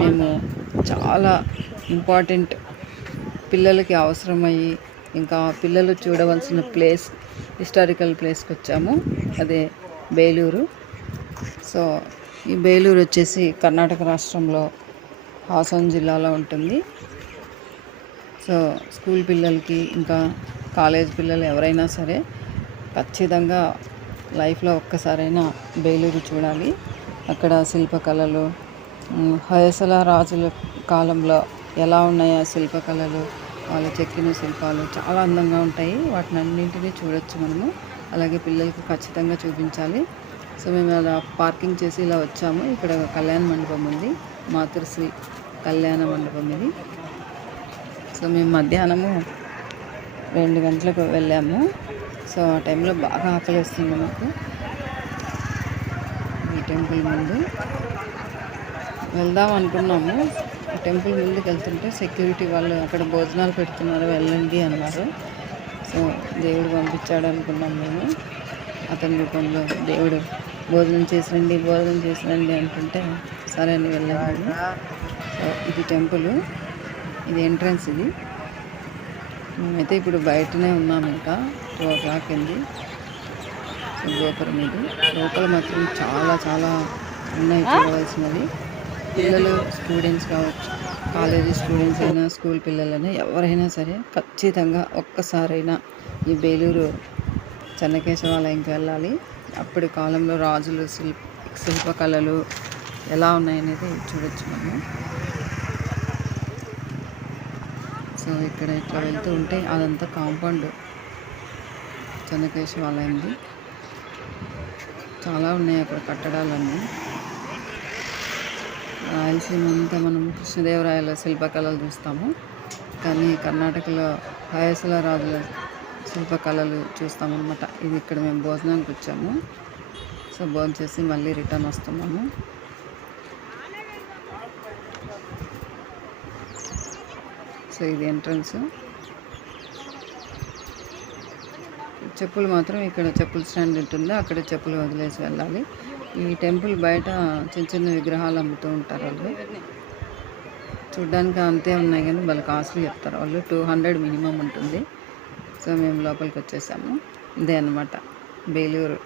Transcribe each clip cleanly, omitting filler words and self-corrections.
మేము చాలా ఇంపార్టెంట్ పిల్లలకి అవసరమయ్యి ఇంకా పిల్లలు చూడవలసిన ప్లేస్ హిస్టారికల్ ప్లేస్కి వచ్చాము. అదే బేలూరు. సో ఈ బేలూరు వచ్చేసి కర్ణాటక రాష్ట్రంలో హాసన్ జిల్లాలో ఉంటుంది. సో స్కూల్ పిల్లలకి ఇంకా కాలేజ్ పిల్లలు ఎవరైనా సరే ఖచ్చితంగా లైఫ్లో ఒక్కసారైనా బేలూరు చూడాలి. అక్కడ శిల్పకళలు, హొయసల రాజుల కాలంలో ఎలా ఉన్నాయో శిల్పకళలు, వాళ్ళు చెక్కిన శిల్పాలు చాలా అందంగా ఉంటాయి. వాటిని అన్నింటినీ చూడొచ్చు మనము. అలాగే పిల్లలకి ఖచ్చితంగా చూపించాలి. సో మేము అలా పార్కింగ్ చేసి ఇలా వచ్చాము. ఇక్కడ కళ్యాణ మండపం ఉంది, మాతృశ్రీ కళ్యాణ మండపం ఇది. సో మేము మధ్యాహ్నము 2 గంటలకు వెళ్ళాము. సో ఆ టైంలో బాగా ఆకలిస్తుంది మాకు. ఈ టెంపుల్ ముందు వెళ్దాం అనుకున్నాము. టెంపుల్ ముందుకు వెళ్తుంటే సెక్యూరిటీ వాళ్ళు అక్కడ భోజనాలు పెడుతున్నారు, వెళ్ళండి అన్నారు. సో దేవుడు పంపించాడు అనుకున్నాం మేము. అతని రూపంలో దేవుడు భోజనం చేసిరండి అంటుంటే సరే అని వెళ్ళాము. సో ఇది టెంపుల్, ఇది ఎంట్రన్స్. ఇది మేమైతే ఇప్పుడు బయటనే ఉన్నాము. ఇంకా 2 o'clock అయింది. గోపురం ఇది. లోపల మాత్రం చాలా చాలా ఉన్నాయి చూడవలసినవి. పిల్లలు స్టూడెంట్స్ కావచ్చు, కాలేజీ స్టూడెంట్స్ అయినా, స్కూల్ పిల్లలైనా ఎవరైనా సరే ఖచ్చితంగా ఒక్కసారైనా ఈ బేలూరు చెన్నకేశవాలయంకి వెళ్ళాలి. అప్పటి కాలంలో రాజులు శిల్పకళలు ఎలా ఉన్నాయనేది చూడొచ్చు మనం. సో ఇక్కడ ఇట్లా వెళ్తూ ఉంటే అదంతా కాంపౌండ్ చెన్నకేశవాలయంది. చాలా ఉన్నాయి అక్కడ కట్టడాలన్నీ. రాయలసీమ అంతా మనం కృష్ణదేవరాయల శిల్పకళలు చూస్తాము, కానీ కర్ణాటకలో హొయసల రాజుల శిల్పకళలు చూస్తామన్నమాట. ఇది ఇక్కడ మేము భోజనానికి వచ్చాము. సో భోజనం చేసి మళ్ళీ రిటర్న్ వస్తున్నాము. సో ఇది ఎంట్రన్స్. చెప్పులు మాత్రం ఇక్కడ చెప్పుల స్టాండ్ ఉంటుంది, అక్కడ చెప్పులు వదిలేసి వెళ్ళాలి. ఈ టెంపుల్ బయట చిన్న చిన్న విగ్రహాలు అమ్ముతూ ఉంటారు వాళ్ళు. చూడ్డానికి అంతే ఉన్నాయి కానీ వాళ్ళు కాస్ట్లీ చెప్తారు వాళ్ళు. 200 మినిమం ఉంటుంది. సో మేము లోపలికి వచ్చేసాము. ఇదే అన్నమాట బేలూరు.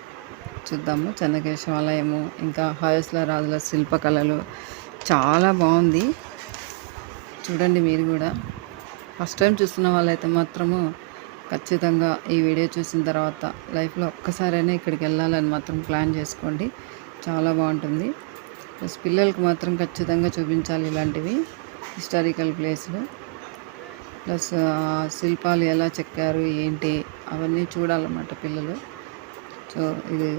చూద్దాము చెన్నకేశవాలయము, ఇంకా హొయసల రాజుల శిల్పకళలు చాలా బాగుంది. చూడండి మీరు కూడా. ఫస్ట్ టైం చూస్తున్న వాళ్ళైతే మాత్రము ఖచ్చితంగా ఈ వీడియో చూసిన తర్వాత లైఫ్లో ఒక్కసారైనా ఇక్కడికి వెళ్ళాలని మాత్రం ప్లాన్ చేసుకోండి. చాలా బాగుంటుంది. ప్లస్ పిల్లలకి మాత్రం ఖచ్చితంగా చూపించాలి ఇలాంటివి హిస్టారికల్ ప్లేస్లు. ప్లస్ శిల్పాలు ఎలా చెక్కారు ఏంటి అవన్నీ చూడాలన్నమాట పిల్లలు. సో ఇది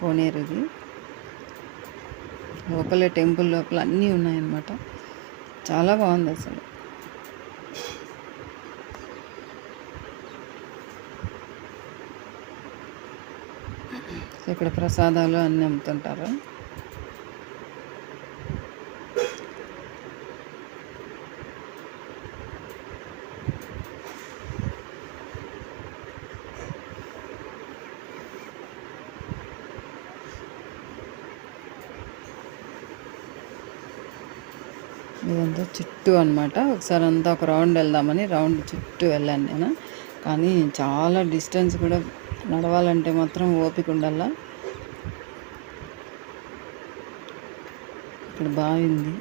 కోనేరు. ఇది లోపలే టెంపుల్ లోపల అన్నీ ఉన్నాయన్నమాట. చాలా బాగుంది అసలు. ఇక్కడ ప్రసాదాలు అన్నీ అమ్ముతుంటారు. ఇదంతా చుట్టూ అనమాట. ఒకసారి అంతా ఒక రౌండ్ వెళ్దామని రౌండ్ చుట్టూ వెళ్ళాను నేను. కానీ చాలా డిస్టెన్స్ కూడా నడవాలంటే మాత్రం ఓపిక ఉండాల. ఇక్కడ బావి ఉంది.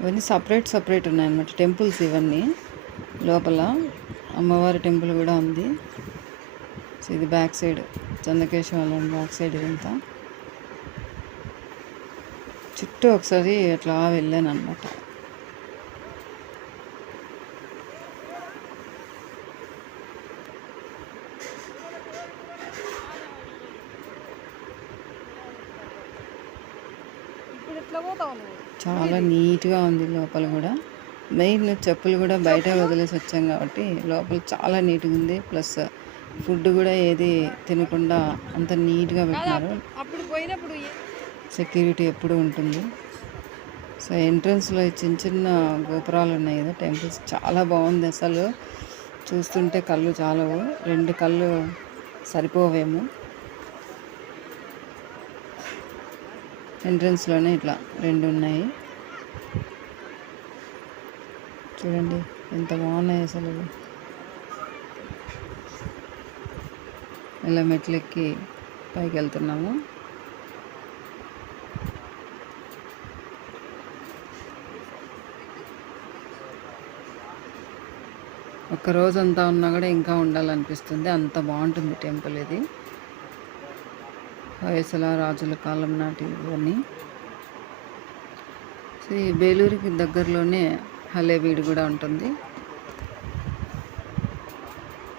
ఇవన్నీ సపరేట్ ఉన్నాయన్నమాట టెంపుల్స్. ఇవన్నీ లోపల అమ్మవారి టెంపుల్ కూడా ఉంది. సో ఇది back side, Chennakesavalayam back side. ఇదంతా చుట్టూ ఒకసారి అట్లా వెళ్ళాను అనమాట. చాలా నీట్గా ఉంది లోపల కూడా. మెయిన్ చెప్పులు కూడా బయట వదిలేసి వచ్చాం కాబట్టి లోపల చాలా నీట్గా ఉంది. ప్లస్ ఫుడ్ కూడా ఏది తినకుండా అంత నీట్గా పెట్టినారు. సెక్యూరిటీ ఎప్పుడు ఉంటుంది. సో ఎంట్రన్స్లో చిన్న చిన్న గోపురాలు ఉన్నాయి కదా టెంపుల్స్. చాలా బాగుంది అసలు. చూస్తుంటే కళ్ళు చాలవు, 2 కళ్ళు సరిపోవేమో. ఎంట్రన్స్లోనే ఇట్లా 2 ఉన్నాయి. చూడండి ఎంత బాగున్నాయి అసలు. ఇలా మెట్లెక్కి పైకి వెళ్తున్నాము. ఒక్క రోజంతా ఉన్నా కూడా ఇంకా ఉండాలనిపిస్తుంది, అంత బాగుంటుంది టెంపుల్ ఇది. హొయసల రాజుల కాలం నాటి ఇవన్నీ. సో ఈ బేలూరుకి దగ్గరలోనే హలేబీడు కూడా ఉంటుంది.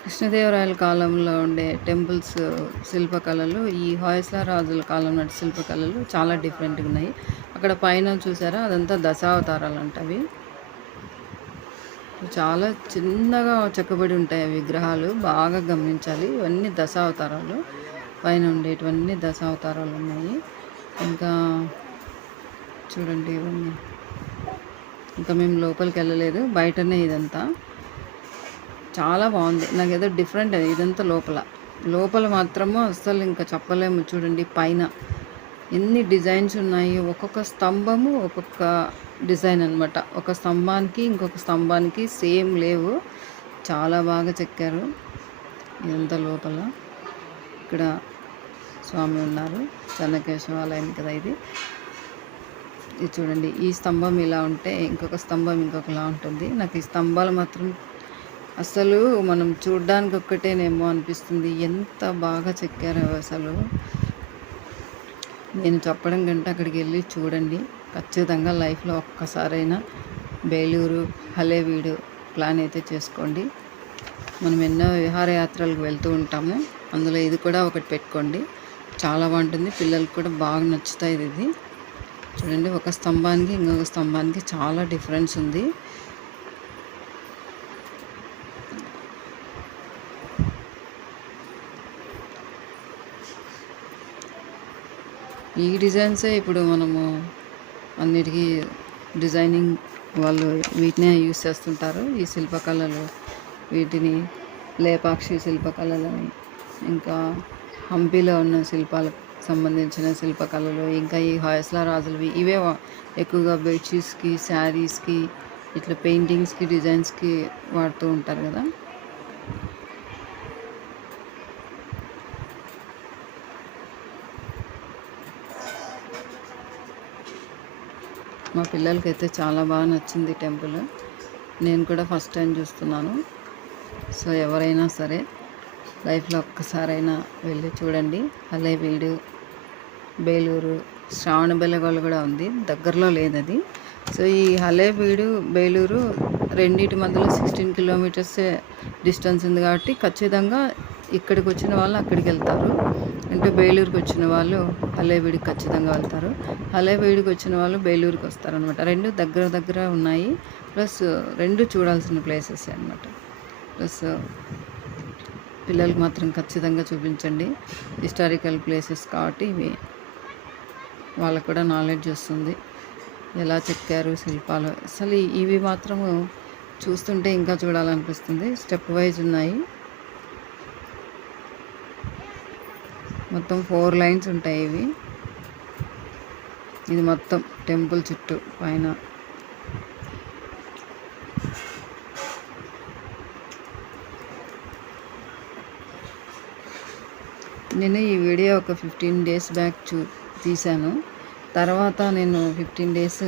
కృష్ణదేవరాయల కాలంలో ఉండే టెంపుల్స్ శిల్పకళలు ఈ హొయసల రాజుల కాలం నాటి శిల్పకళలు చాలా డిఫరెంట్గా ఉన్నాయి. అక్కడ పైన చూసారా, అదంతా దశావతారాలు అంటవి. చాలా చిన్నగా చెక్కబడి ఉంటాయి విగ్రహాలు, బాగా గమనించాలి. ఇవన్నీ దశావతారాలు, పైన ఉండేటివన్నీ దశావతారాలు ఉన్నాయి. ఇంకా చూడండి ఇవన్నీ. ఇంకా మేము లోపలికి వెళ్ళలేదు, బయటనే ఇదంతా. చాలా బాగుంది, నాకు ఏదో డిఫరెంట్. ఇదంతా లోపల మాత్రము అస్సలు ఇంకా చెప్పలేము. చూడండి పైన ఎన్ని డిజైన్స్ ఉన్నాయి, ఒక్కొక్క స్తంభము ఒక్కొక్క డిజైన్ అనమాట. ఒక స్తంభానికి ఇంకొక స్తంభానికి సేమ్ లేవు, చాలా బాగా చెక్కారు. ఇదంతా లోపల. ఇక్కడ స్వామి ఉన్నారు, చెన్నకేశవాలయం కదా ఇది. చూడండి, ఈ స్తంభం ఇలా ఉంటే ఇంకొక స్తంభం ఇంకొకలా ఉంటుంది. నాకు ఈ స్తంభాలు మాత్రం అసలు మనం చూడ్డానికి ఒక్కటేనేమో అనిపిస్తుంది, ఎంత బాగా చెక్కారో అసలు. నేను చెప్పడం కంటే అక్కడికి వెళ్ళి చూడండి, ఖచ్చితంగా లైఫ్లో ఒక్కసారైనా బేలూరు హలేబీడు ప్లాన్ అయితే చేసుకోండి. మనం ఎన్నో విహారయాత్రలకు వెళ్తూ ఉంటాము, అందులో ఇది కూడా ఒకటి పెట్టుకోండి, చాలా బాగుంటుంది. పిల్లలకు కూడా బాగా నచ్చుతాయి ఇది. చూడండి, ఒక స్తంభానికి ఇంకొక స్తంభానికి చాలా డిఫరెన్స్ ఉంది. ఈ డిజైన్సే ఇప్పుడు మనము అన్నిటికీ డిజైనింగ్ వాళ్ళు వీటినే యూస్ చేస్తుంటారు. ఈ శిల్పకళలు, వీటిని లేపాక్షి శిల్పకళలని, ఇంకా హంపీలో ఉన్న శిల్పాలకు సంబంధించిన శిల్పకళలు, ఇంకా ఈ హొయసల రాజులవి, ఇవే ఎక్కువగా బెడ్షీట్స్కి, శారీస్కి, ఇట్లా పెయింటింగ్స్కి, డిజైన్స్కి వాడుతూ ఉంటారు కదా. మా పిల్లలకైతే చాలా బాగా నచ్చింది టెంపుల్. నేను కూడా ఫస్ట్ టైం చూస్తున్నాను. సో ఎవరైనా సరే లైఫ్లో ఒక్కసారైనా వెళ్ళి చూడండి. హలేబీడు, బేలూరు, శ్రావణ బెలగోళ కూడా ఉంది, దగ్గరలో లేదది. సో ఈ హలేబీడు, బేలూరు రెండింటి మధ్యలో 16 కిలోమీటర్సే డిస్టెన్స్ ఉంది కాబట్టి ఖచ్చితంగా ఇక్కడికి వచ్చిన వాళ్ళు అక్కడికి వెళ్తారు. అంటే బేలూరుకి వచ్చిన వాళ్ళు హలేబీడికి ఖచ్చితంగా వెళ్తారు, హలేబీడికి వచ్చిన వాళ్ళు బేలూరుకి వస్తారనమాట. 2 దగ్గర ఉన్నాయి, ప్లస్ 2 చూడాల్సిన ప్లేసెస్ అనమాట. ప్లస్ పిల్లలకి మాత్రం ఖచ్చితంగా చూపించండి, హిస్టారికల్ ప్లేసెస్ కాబట్టి ఇవి వాళ్ళకు కూడా నాలెడ్జ్ వస్తుంది, ఎలా చెక్కారు శిల్పాలు. అసలు ఇవి మాత్రము చూస్తుంటే ఇంకా చూడాలనిపిస్తుంది. స్టెప్ వైజ్ ఉన్నాయి, మొత్తం 4 లైన్స్ ఉంటాయి ఇవి. ఇది మొత్తం టెంపుల్ చుట్టూ పైన. నేను ఈ వీడియో ఒక 15 days బ్యాక్ తీశాను. తర్వాత నేను 15 days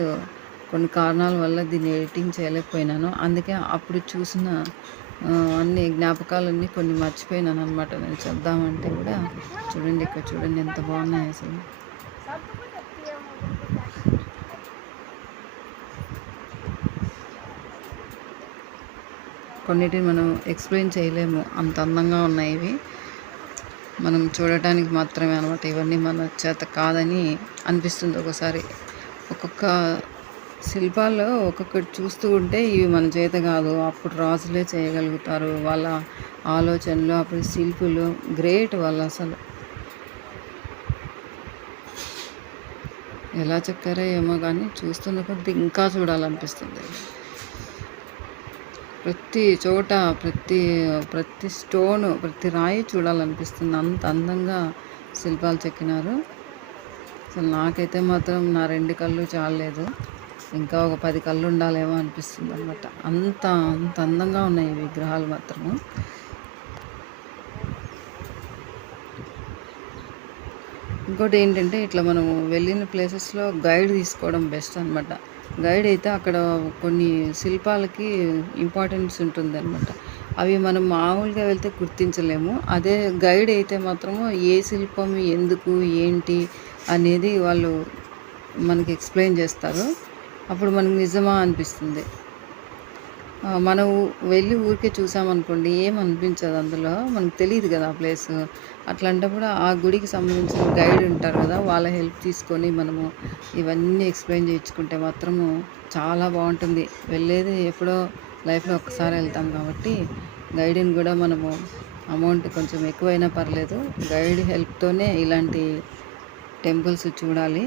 కొన్ని కారణాల వల్ల దీన్ని ఎడిటింగ్ చేయలేకపోయినాను. అందుకే అప్పుడు చూసిన అన్ని జ్ఞాపకాలన్నీ కొన్ని మర్చిపోయినాను అనమాట. నేను చెప్దామంటే కూడా చూడండి, ఇక్కడ చూడండి ఎంత బాగున్నాయి అసలు. కొన్నిటిని మనం ఎక్స్ప్లెయిన్ చేయలేము, అంత అందంగా ఉన్నాయి ఇవి. మనం చూడటానికి మాత్రమే అనమాట. ఇవన్నీ మన చేత కాదని అనిపిస్తుంది ఒకసారి. ఒక్కొక్క శిల్పాల్లో ఒక్కొక్కటి చూస్తూ ఉంటే ఇవి మన చేత కాదు, అప్పుడు రాజులే చేయగలుగుతారు, వాళ్ళ ఆలోచనలు, అప్పుడు శిల్పులు గ్రేట్ వాళ్ళు. అసలు ఎలా చెక్కారో ఏమో కానీ చూస్తున్న కొద్ది ఇంకా చూడాలనిపిస్తుంది. ప్రతి చోట ప్రతి స్టోను, ప్రతి రాయి చూడాలనిపిస్తుంది. అంత అందంగా శిల్పాలు చెక్కినారు. అసలు నాకైతే మాత్రం నా 2 కళ్ళు చాలలేదు, ఇంకా ఒక 10 కళ్ళు ఉండాలేమో అనిపిస్తుంది అనమాట. అంత అందంగా ఉన్నాయి ఈ విగ్రహాలు మాత్రము. ఇంకోటి ఏంటంటే, ఇట్లా మనము వెళ్ళిన ప్లేసెస్లో గైడ్ తీసుకోవడం బెస్ట్ అనమాట. గైడ్ అయితే అక్కడ కొన్ని శిల్పాలకి ఇంపార్టెన్స్ ఉంటుందన్నమాట. అవి మనం మామూలుగా వెళ్తే గుర్తించలేము. అదే గైడ్ అయితే మాత్రము ఏ శిల్పం ఎందుకు ఏంటి అనేది వాళ్ళు మనకి ఎక్స్ప్లెయిన్ చేస్తారు. అప్పుడు మనకు నిజమా అనిపిస్తుంది. మనం వెళ్ళి ఊరికే చూసామనుకోండి ఏమనిపించదు, అందులో మనకు తెలియదు కదా ఆ ప్లేస్. అట్లాంటప్పుడు ఆ గుడికి సంబంధించిన గైడ్ ఉంటారు కదా, వాళ్ళ హెల్ప్ తీసుకొని మనము ఇవన్నీ ఎక్స్ప్లెయిన్ చేయించుకుంటే మాత్రము చాలా బాగుంటుంది. వెళ్ళేది ఎప్పుడో లైఫ్లో ఒక్కసారి వెళ్తాం కాబట్టి గైడ్ని కూడా మనము అమౌంట్ కొంచెం ఎక్కువైనా పర్లేదు, గైడ్ హెల్ప్తోనే ఇలాంటి టెంపుల్స్ చూడాలి.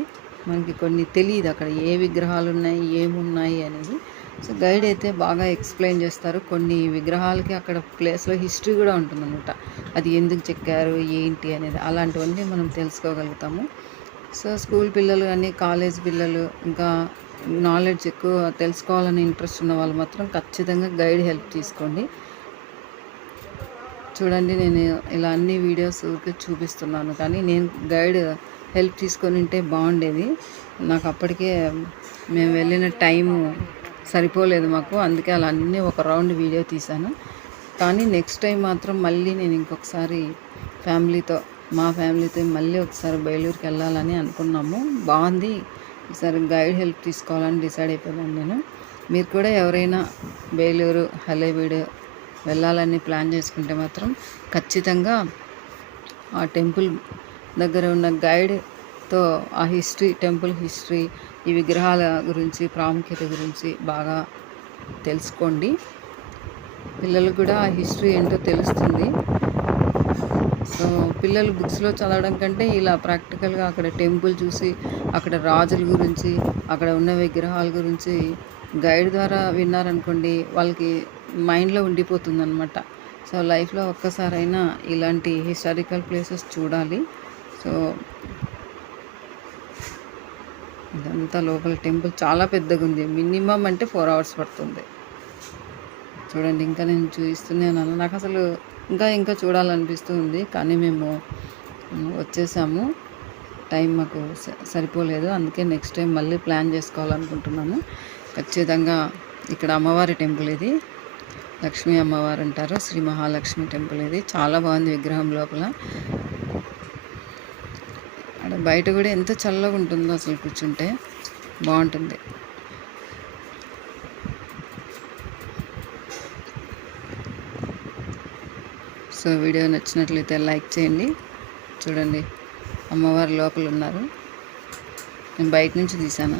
మనకి కొన్ని తెలియదు అక్కడ ఏ విగ్రహాలు ఉన్నాయి ఏమున్నాయి అనేది. సో గైడ్ అయితే బాగా ఎక్స్ప్లెయిన్ చేస్తారు. కొన్ని విగ్రహాలకి అక్కడ ప్లేస్లో హిస్టరీ కూడా ఉంటుందన్నమాట. అది ఎందుకు చెక్కారు ఏంటి అనేది, అలాంటివన్నీ మనం తెలుసుకోగలుగుతాము. సో స్కూల్ పిల్లలు కానీ కాలేజ్ పిల్లలు, ఇంకా నాలెడ్జ్ ఎక్కువ తెలుసుకోవాలని ఇంట్రెస్ట్ ఉన్న వాళ్ళు మాత్రం ఖచ్చితంగా గైడ్ హెల్ప్ తీసుకోండి. చూడండి, నేను ఇలా అన్ని వీడియోస్ ఊరికే చూపిస్తున్నాను, కానీ నేను గైడ్ హెల్ప్ తీసుకొని ఉంటే బాగుండేది. నాకు అప్పటికే మేము వెళ్ళిన టైము సరిపోలేదు మాకు, అందుకే అలా అన్నీ ఒక రౌండ్ వీడియో తీశాను. కానీ నెక్స్ట్ టైం మాత్రం మళ్ళీ నేను ఇంకొకసారి మా ఫ్యామిలీతో మళ్ళీ ఒకసారి బేలూరుకి వెళ్ళాలని అనుకున్నాము. బాగుంది, ఈసారి గైడ్ హెల్ప్ తీసుకోవాలని డిసైడ్ అయిపోయాను నేను. మీరు కూడా ఎవరైనా బేలూరు హలేబీడు వెళ్ళాలని ప్లాన్ చేసుకుంటే మాత్రం ఖచ్చితంగా ఆ టెంపుల్ దగ్గర ఉన్న గైడ్తో ఆ టెంపుల్ హిస్టరీ, ఈ విగ్రహాల గురించి ప్రాముఖ్యత గురించి బాగా తెలుసుకోండి. పిల్లలకు కూడా ఆ హిస్టరీ ఏంటో తెలుస్తుంది. సో పిల్లలు బుక్స్లో చదవడం కంటే ఇలా ప్రాక్టికల్గా అక్కడ టెంపుల్ చూసి, అక్కడ రాజుల గురించి, అక్కడ ఉన్న విగ్రహాల గురించి గైడ్ ద్వారా విన్నారనుకోండి, వాళ్ళకి మైండ్లో ఉండిపోతుంది అనమాట. సో లైఫ్లో ఒక్కసారైనా ఇలాంటి హిస్టారికల్ ప్లేసెస్ చూడాలి. సో ఇదంతా లోపల టెంపుల్ చాలా పెద్దగా ఉంది, మినిమం అంటే 4 hours పడుతుంది. చూడండి, ఇంకా నేను చూపిస్తున్నాను, నాకు అసలు ఇంకా చూడాలనిపిస్తూ ఉంది, కానీ మేము వచ్చేసాము, టైం మాకు సరిపోలేదు. అందుకే నెక్స్ట్ టైం మళ్ళీ ప్లాన్ చేసుకోవాలనుకుంటున్నాము. ఖచ్చితంగా ఇక్కడ అమ్మవారి టెంపుల్ ఇది, లక్ష్మీ అమ్మవారు అంటారు, శ్రీ మహాలక్ష్మి టెంపుల్ ఇది. చాలా బాగుంది విగ్రహం లోపల. అక్కడ బయట కూడా ఎంత చల్లగా ఉంటుందో, అసలు కూర్చుంటే బాగుంటుంది. సో వీడియో నచ్చినట్లయితే లైక్ చేయండి. చూడండి, అమ్మవారు లోపల ఉన్నారు, నేను బయట నుంచి తీశాను.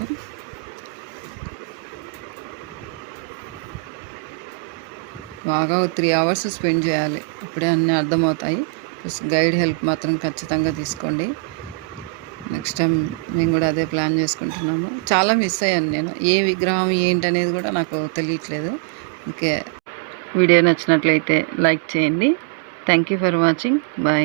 బాగా 3 hours స్పెండ్ చేయాలి, అప్పుడే అన్నీ అర్థమవుతాయి. ప్లస్ గైడ్ హెల్ప్ మాత్రం ఖచ్చితంగా తీసుకోండి. నెక్స్ట్ టైం మేము కూడా అదే ప్లాన్ చేసుకుంటున్నాము. చాలా మిస్ అయ్యాను నేను, ఏ విగ్రహం ఏంటనేది కూడా నాకు తెలియట్లేదు. ఓకే, వీడియో నచ్చినట్లయితే లైక్ చేయండి. Thank you for watching. Bye.